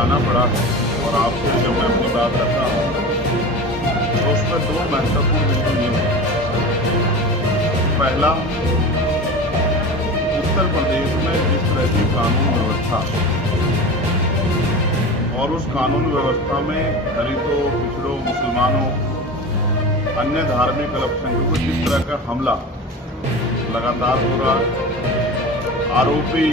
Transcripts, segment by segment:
आना पड़ा है और आपसे जब मैं अपनी बात रखता हूँ तो उसमें दो महत्वपूर्ण बिंदु ये हैं। पहला, उत्तर प्रदेश में जिस तरह की कानून व्यवस्था और उस कानून व्यवस्था में दलितों, पिछड़ों, मुसलमानों, अन्य धार्मिक अल्पसंख्यकों पर जिस तरह का हमला लगातार हो रहा है, आरोपी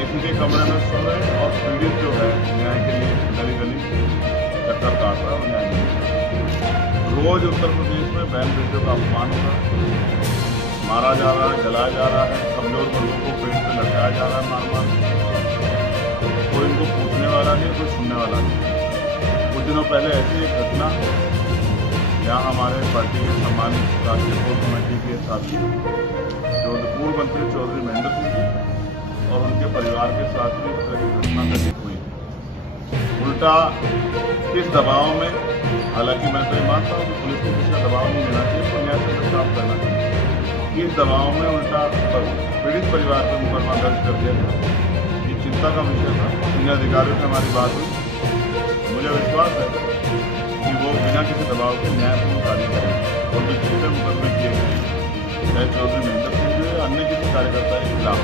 एसी के कमरे में सो रहे और पीड़ित जो है न्याय के लिए गली गली चक्कर काट रहा है। न्याय रोज उत्तर प्रदेश में बहन बेटियों का अपमान हो रहा है, मारा जा रहा है, जलाया जा रहा है, कमजोर वर्गों को पेट पे लटकाया जा रहा है मार मार। कोई इनको पूछने वाला नहीं, कोई सुनने वाला नहीं। कुछ दिनों पहले ऐसी एक घटना यहाँ हमारे पार्टी के सम्मानित राष्ट्रीय कोर कमेटी के साथी पूर्व मंत्री चौधरी महेंद्र सिंह जी और उनके परिवार के साथ भी इस तरह की घटना घटित हुई। उल्टा किस दबाव में, हालांकि मैं तो ये मानता हूँ कि पुलिस को किसी का दबाव नहीं देना चाहिए, तो न्याय से काम करना चाहिए। इस दबाव में उल्टा पीड़ित परिवार पर मुकदमा दर्ज कर दिया गया। ये चिंता का विषय था। सीनियर अधिकारियों से हमारी बात हुई, मुझे विश्वास है कि वो बिना किसी दबाव के न्यायपूर्ण कार्य करेंगे और जो दूसरे मुकदमे किए गए चाहे चौधरी महेंद्र सिंह जी या अन्य किसी कार्यकर्ता के खिलाफ,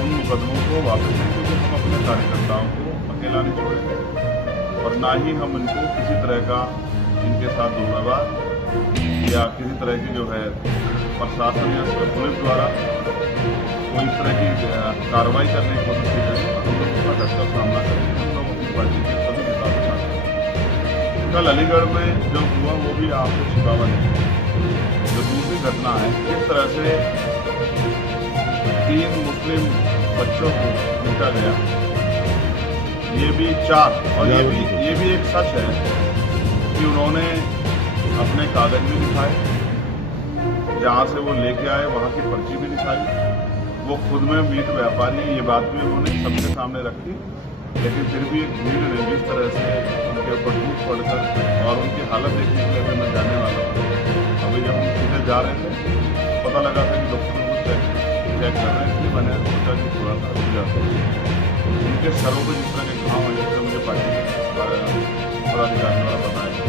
उन मुकदमों को वापस नहीं, क्योंकि हम अपने कार्यकर्ताओं को अकेला नहीं छोड़ेंगे और ना ही हम इनको किसी तरह का इनके साथ दुर्व्यवहार या किसी तरह की जो है प्रशासन या पुलिस द्वारा कोई इस तरह की कार्रवाई करने की कोशिश की जाए। हम लोग उसका डटकर सामना करेंगे। हम लोग अपनी पार्टी के सभी नेताओं के साथ। कल अलीगढ़ में जो हुआ वो भी आपसे छिपावा नहीं। जो दूसरी घटना है, किस तरह से 3 मुस्लिम बच्चों को पीटा गया, ये भी 4, और ये भी एक सच है कि उन्होंने अपने कागज भी दिखाए, जहां से वो लेके आए वहां की पर्ची भी दिखाई। वो खुद में मीट व्यापारी, ये बात भी उन्होंने सबके सामने रखी, लेकिन फिर भी एक भीड़ ने जिस तरह से उनके ऊपर टूट पड़कर और उनकी हालत देखने के लिए मैं जाने वाला हूँ। अभी जब हम सीधे जा रहे थे पता लगा था कि डॉक्टर को चेक कर रहे हैं, इसलिए मैंने सोचा कि थोड़ा सा रुक जाता हूँ। उनके सरों पर जिस तरह के घाव है, जिस तरह मुझे पार्टी के पदाधिकारी द्वारा बताया,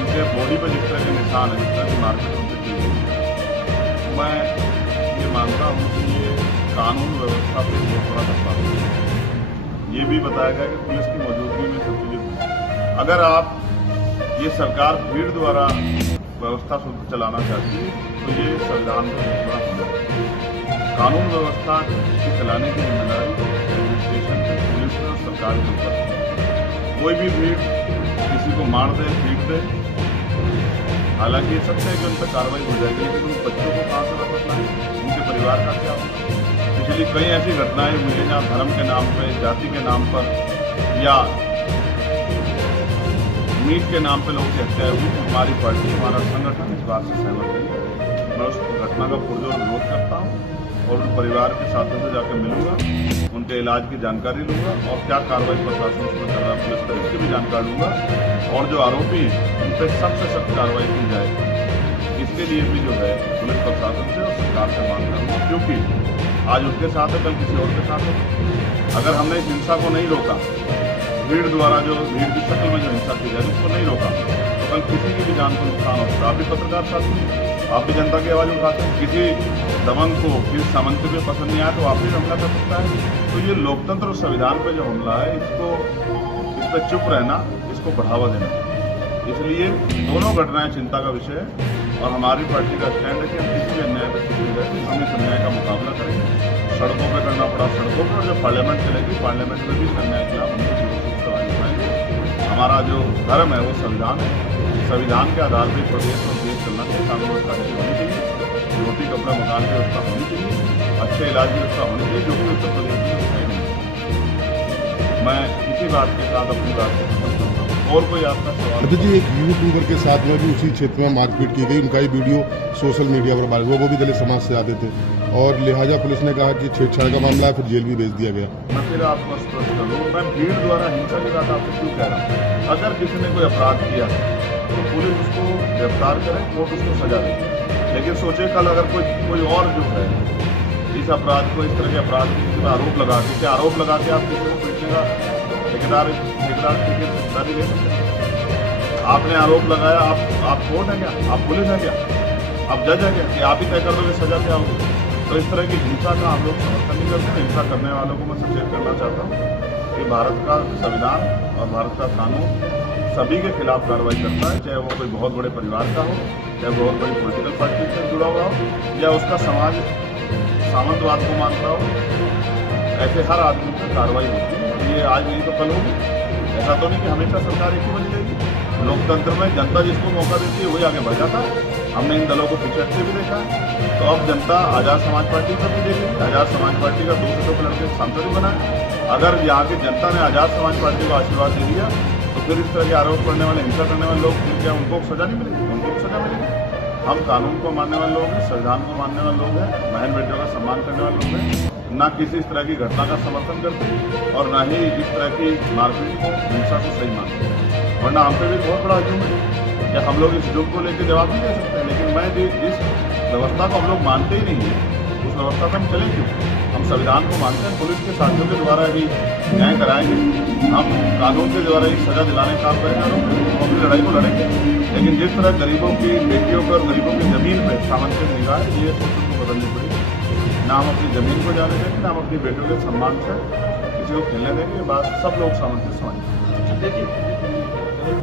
उनके बॉडी पर जिस तरह के निशान है, जिस तरह की मारपीट उनसे की गई, मैं ये मानता हूँ कि ये कानून व्यवस्था पर बहुत बड़ा धब्बा है। ये भी बताया गया कि पुलिस की मौजूदगी में सब चीजें हुई। अगर आप ये सरकार भीड़ द्वारा व्यवस्था चलाना चाहती है तो ये संविधान का बड़ा हमला है। कानून व्यवस्था की चलाने की जिम्मेदारी एडमिनिस्ट्रेशन के, पुलिस के और सरकार के ऊपर है। कोई भी भीड़ किसी को मार दे, पीट दे, हालांकि ये सच है कि उन पर कार्रवाई हो जाएगी, लेकिन उन बच्चों को कहाँ से वापस लाएं, उनके परिवार का क्या होगा। पिछली कई ऐसी घटनाएं हुई हैं जहाँ धर्म के नाम पर, जाति के नाम पर या मीट के नाम पे लोगों की हत्या हुई। हमारी पार्टी, हमारा संगठन इस बात से सहमत है। मैं उस घटना का पुरजोर विरोध करता हूँ और उन परिवार के साथियों से जाकर मिलूंगा, उनके इलाज की जानकारी लूंगा और क्या कार्रवाई प्रशासन उसमें कर रहा है पुलिस पर, इसकी भी जानकारी लूंगा और जो आरोपी उन पर सख्त से सख्त कार्रवाई की जाए, इसके लिए भी जो है पुलिस प्रशासन से और सरकार से मांग करूंगा। क्योंकि आज उसके साथ है, कल किसी और के साथ है। अगर हमने इस हिंसा को नहीं रोका, भीड़ द्वारा जो भीड़ की शक्ल में जो हिंसा की जाए उसको नहीं रोका, तो कल किसी की भी जान को नुकसान हो सकता है। आप भी पत्रकार साथी हैं, आप भी जनता की आवाज उठाते हैं। किसी दबंग को, किसी सामंत को पसंद नहीं आया तो आप भी हमला कर सकता है। तो ये लोकतंत्र और संविधान पे जो हमला है, इस पर चुप रहना, इसको बढ़ावा देना। इसलिए दोनों घटनाएं चिंता का विषय है और हमारी पार्टी का स्टैंड है कि हम किसी भी अन्याय पर चुप नहीं, हम इस अन्याय का मुकाबला करेंगे। सड़कों पर करना पड़ा सड़कों पर, जब पार्लियामेंट चलेगी पार्लियामेंट में भी इस अन्याय के खिलाफ हमारा जो धर्म है वो संविधान है। संविधान के आधार पर प्रदेश और देश चलना चाहिए। कानून व्यवस्था अच्छी होनी चाहिए, रोटी कपड़ा मकान की व्यवस्था होनी चाहिए, अच्छे इलाज की व्यवस्था होनी चाहिए, जो कि उत्तर प्रदेश में होता ही नहीं। मैं इसी बात के साथ अपनी बात को खत्म करता हूँ। और कोई आपका सवाल? जी, एक यूट्यूबर के साथ में भी उसी क्षेत्र में मारपीट की गई, उनका ही वीडियो सोशल मीडिया पर वायरल हुआ, वो भी दलित समाज से आते थे और लिहाजा पुलिस ने कहा कि छेड़छाड़ का मामला है, फिर जेल भी भेज दिया गया। मैं फिर आपको स्पष्ट कर दूं, मैं भीड़ द्वारा हिंसा की बात आपसे क्यों कह रहा हूँ। अगर किसी ने कोई अपराध किया तो पुलिस उसको गिरफ्तार करे, कोर्ट उसको सजा दे, लेकिन सोचे कल अगर कोई और जो है इस अपराध को, इस तरह के अपराध को आरोप लगा के आप किसी को पीटने का ठेकेदारी ले सकते हैं। आपने आरोप लगाया, आप कोर्ट है क्या, आप पुलिस है क्या, आप जज है क्या कि आप ही तय कर दोगे सजा क्या होगी? तो इस तरह की हिंसा का हम लोग समर्थन नहीं करते। हिंसा करने वालों को मैं सचेत करना चाहता हूँ कि भारत का संविधान और भारत का कानून सभी के खिलाफ कार्रवाई करता है, चाहे वो कोई बहुत बड़े परिवार का हो, चाहे बहुत बड़ी पॉलिटिकल पार्टी से जुड़ा हुआ हो, या उसका समाज सामंतवाद को मानता हो। ऐसे हर आदमी पर कार्रवाई होती है। ये आज नहीं तो कल होगी। ऐसा तो नहीं कि हमेशा सरकार एक ही बनी रहेगी। लोकतंत्र में जनता जिसको मौका देती है वही आगे बढ़ जाता है। हमने इन दलों को पिछड़ते भी देखा है। तो अब जनता आजाद समाज पार्टी पर भी देखेगी। आजाद समाज पार्टी का 2 सीटों पर लड़के सांसद भी बना है। अगर यहाँ की जनता ने आजाद समाज पार्टी को आशीर्वाद दे दिया तो फिर इस तरह के आरोप करने वाले, हिंसा करने वाले लोग क्या उनको सजा नहीं मिलेगी? उनको भी सजा मिलेगी। हम कानून को मानने वाले लोग हैं, संविधान को मानने वाले लोग हैं, बहन बेटियों का सम्मान करने वाले लोग हैं। न किसी इस तरह की घटना का समर्थन करते और न ही इस तरह की मारपीट को हिंसा को सही मानते, वरना हम पे भी बहुत बड़ा जुर्म है। क्या हम लोग इस जुर्म को लेकर जवाब नहीं दे सकते? लेकिन मैं जिस व्यवस्था को हम लोग मानते ही नहीं है उस व्यवस्था पर हम चले क्यों? हम संविधान को मानते हैं, पुलिस के साथियों के द्वारा ही न्याय कराएंगे, हम कानून के द्वारा ही सजा दिलाने का काम करेंगे और हम अपनी लड़ाई को लड़ेंगे। लेकिन जिस तरह गरीबों की बेटियों पर, गरीबों की जमीन पर सामंजस्य नहीं रहा है, ये सोच को बदलनी पड़ेगी। ना हम अपनी जमीन को जाने देंगे, ना हम अपनी बेटियों के सम्मान से किसी को खेलने देंगे। ये बात सब लोग सामंजस्य समझेंगे। देखिए